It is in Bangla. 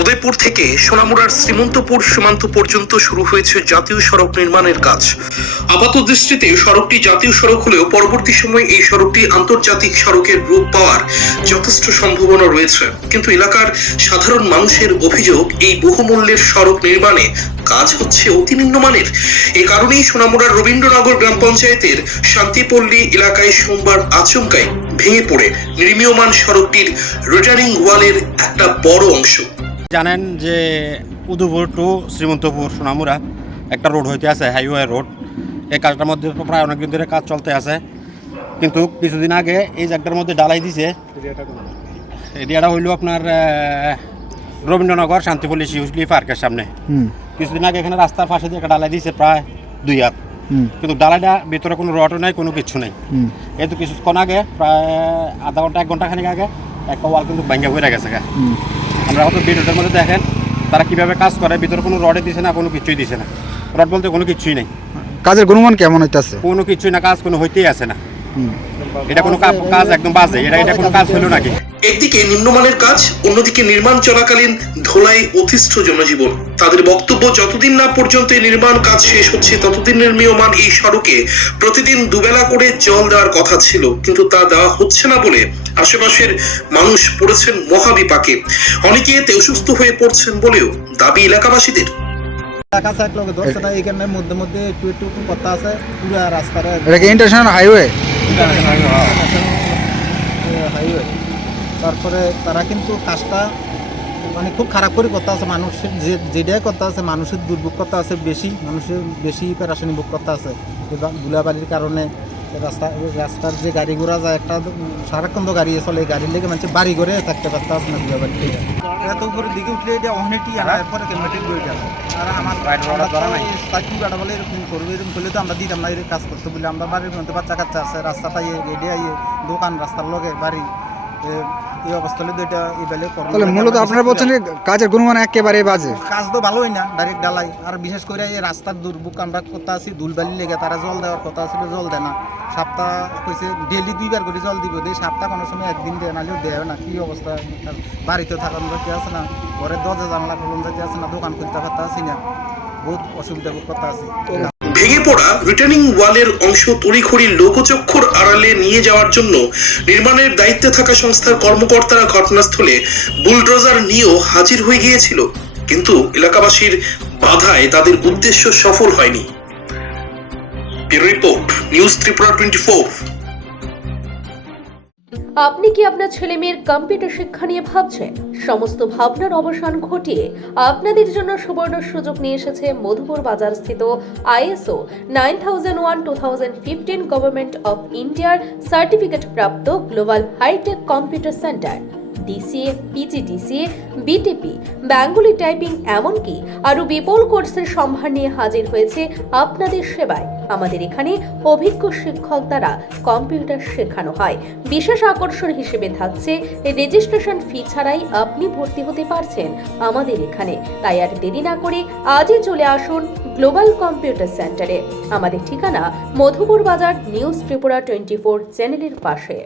উদয়পুর থেকে সোনামুড়ার শ্রীমন্তপুর সীমান্ত পর্যন্ত শুরু হয়েছে জাতীয় সড়ক নির্মাণের কাজ। আপাত দৃষ্টিতে সড়কটি জাতীয় সড়ক হলেও পরবর্তী সময়ে এই সড়কটি আন্তর্জাতিক সড়কের রূপ পাওয়ার যথেষ্ট সম্ভাবনা রয়েছে। কিন্তু এলাকার সাধারণ মানুষের অভিযোগ, এই বহুমূল্যের সড়ক নির্মাণে কাজ হচ্ছে অতি নিম্নমানের। এই কারণেই সোনামুড়ার রবীন্দ্রনগর গ্রাম পঞ্চায়েতের শান্তিপল্লী এলাকায় সোমবার আচমকাই ভেঙে পড়ে নির্মীয়মান সড়কটির রিটার্নিং ওয়ালের একটা বড় অংশ। জানেন যে উদয়পুর টু শ্রীমন্তপুর সোনামুড়া একটা রোড হইতে আছে, হাইওয়ে রোড। এই কাজটার মধ্যে প্রায় অনেকদিন ধরে কাজ চলতে আছে, কিন্তু কিছুদিন আগে এই জায়গাটার মধ্যে ডালাই দিছে। এরিয়াটা হইল আপনার রবীন্দ্রনগর শান্তিপল্লী শিউসলি পার্কের সামনে। কিছুদিন আগে এখানে রাস্তার পাশে দিয়ে একটা ডালাই দিছে প্রায় 2 হাত, কিন্তু ডালাইটা ভিতরে কোনো রডও নাই, কোনো কিছু নেই। এই তো কিছুক্ষণ আগে প্রায় আধা ঘন্টা 1 ঘন্টা খানিক আগে একটা ওয়াল কিন্তু ভাঙ্গা হয়ে গেছে। আমরা হয়তো ভিডিওটার মধ্যে দেখেন তারা কিভাবে কাজ করে, ভিতরে কোনো রডে দিছে না, কোনো কিছুই দিছে না। রড বলতে কোনো কিছুই নেই। কাজের গুণমান কেমন হইতেছে? কোনো কিছুই না, কাজ কোনো হইতেই আছে না। এটা কোনো কাজ একদম বাজে। এটা কোনো কাজ হলো নাকি? একদিকে নিম্নমানের কাজ, অন্যদিকে নির্মাণ চলাকালীন ধোলাই অতিষ্ঠ জনজীবন। তাদের বক্তব্য, যতদিন না পর্যন্ত এই নির্মাণ কাজ শেষ হচ্ছে ততদিন নির্মীয়মান এই সড়কে প্রতিদিন দুবেলা করে জল দেওয়ার কথা ছিল, কিন্তু তা দেওয়া হচ্ছে না বলে আশেপাশের মানুষ পড়েছেন মহাবিপাকে। অনেকে এতে অসুস্থ হয়ে পড়ছেন বলেও দাবি এলাকাবাসীদের। ইন্টারন্যাশনাল হাইওয়ে, তারপরে তারা কিন্তু কাজটা মানে খুব খারাপ করে করতে আছে। মানুষের যেটাই করতে আছে, মানুষের দুর্ভোগ করতে আছে, মানুষের বেশি পেরাশানি ভোগ করতে আছে ধুলাবালির কারণে। রাস্তার যে গাড়ি ঘোড়া যায়, একটা সারাক্ষণ তো গাড়ি চলে, এই গাড়ির লেগে মানুষ বাড়ি ঘরে থাকতে পারতে আছে না ধুলাবালি থেকে। এত উপরে দিকে উঠলে এটা অনেকটি এরপরে কেমন বই যাবে। আর আমার চাকরি বাড়া বলে এরকম করবে, এরকম করলে তো আমরা দিতাম না এই কাজ করতে বলে। আমরা বাড়ির মধ্যে বাচ্চা কাচ্চা আছে, রাস্তাটা গেডে আইয়ে দোকান, রাস্তার লগে বাড়ি, এই অবস্থা হলে এটা এবেলে তাহলে মূলত আপনারা বলছেন যে কাজের গুণমান একেবারে বাজে। কাজ তো ভালোই না, ডাইরেক্ট ডালাই। আর বিশেষ করে এই রাস্তার দুর্ভোগ আমরা করতে আছি, ধুলবালি লেগে তারা জল দেওয়ার কথা ছিল, জল দেয় না। সপ্তাহ কইছে ডেলি 2 বার করে জল দিব, এই সপ্তাহ কোনো সময় একদিন দেয়, নাহলেও দেয় না। কি অবস্থা, বাড়িতে থাকানো যেতে আছে না, ঘরের দরজা জানলা খোলন যেতে আছে না, দোকান খুলতে পারতে আছি না, বহুত অসুবিধা করতে আছি। ভেঙে পড়া রিটার্নিং ওয়ালের অংশ তড়িঘড়ি লোকচক্ষুর আড়ালে নিয়ে যাওয়ার জন্য নির্মাণের দায়িত্বে থাকা সংস্থার কর্মকর্তারা ঘটনাস্থলে বুলডোজার নিয়েও হাজির হয়ে গিয়েছিল, কিন্তু এলাকাবাসীর বাধায় তাদের উদ্দেশ্য সফল হয়নি। Report, news Tripura 24। আপনি কি আপনার ছেলে মেয়ের কম্পিউটার শিক্ষা নিয়ে ভাবছেন? সমস্ত ভাবনার অবসান ঘটিয়ে আপনাদের জন্য সুবর্ণ সুযোগ নিয়ে এসেছে মধুপুর বাজার স্থিত ISO 9001:2015 গভর্নমেন্ট অফ ইন্ডিয়ার সার্টিফিকেট প্রাপ্ত global hitech computer centre. DCA, PGDCA, BTP, Bengali typing, এমনকি আরও বিপুল কোর্সের সম্ভার নিয়ে হাজির হয়েছে আপনাদের সেবায়। আমাদের এখানে অভিজ্ঞ শিক্ষক দ্বারা কম্পিউটার শেখানো হয়। বিশেষ আকর্ষণ হিসেবে থাকছে রেজিস্ট্রেশন ফি ছাড়াই আপনি ভর্তি হতে পারছেন আমাদের এখানে। তাই আর দেরি না করে আজই চলে আসুন গ্লোবাল কম্পিউটার সেন্টারে। আমাদের ঠিকানা মধুপুর বাজার, নিউজ ত্রিপুরা 24 চ্যানেলের পাশে।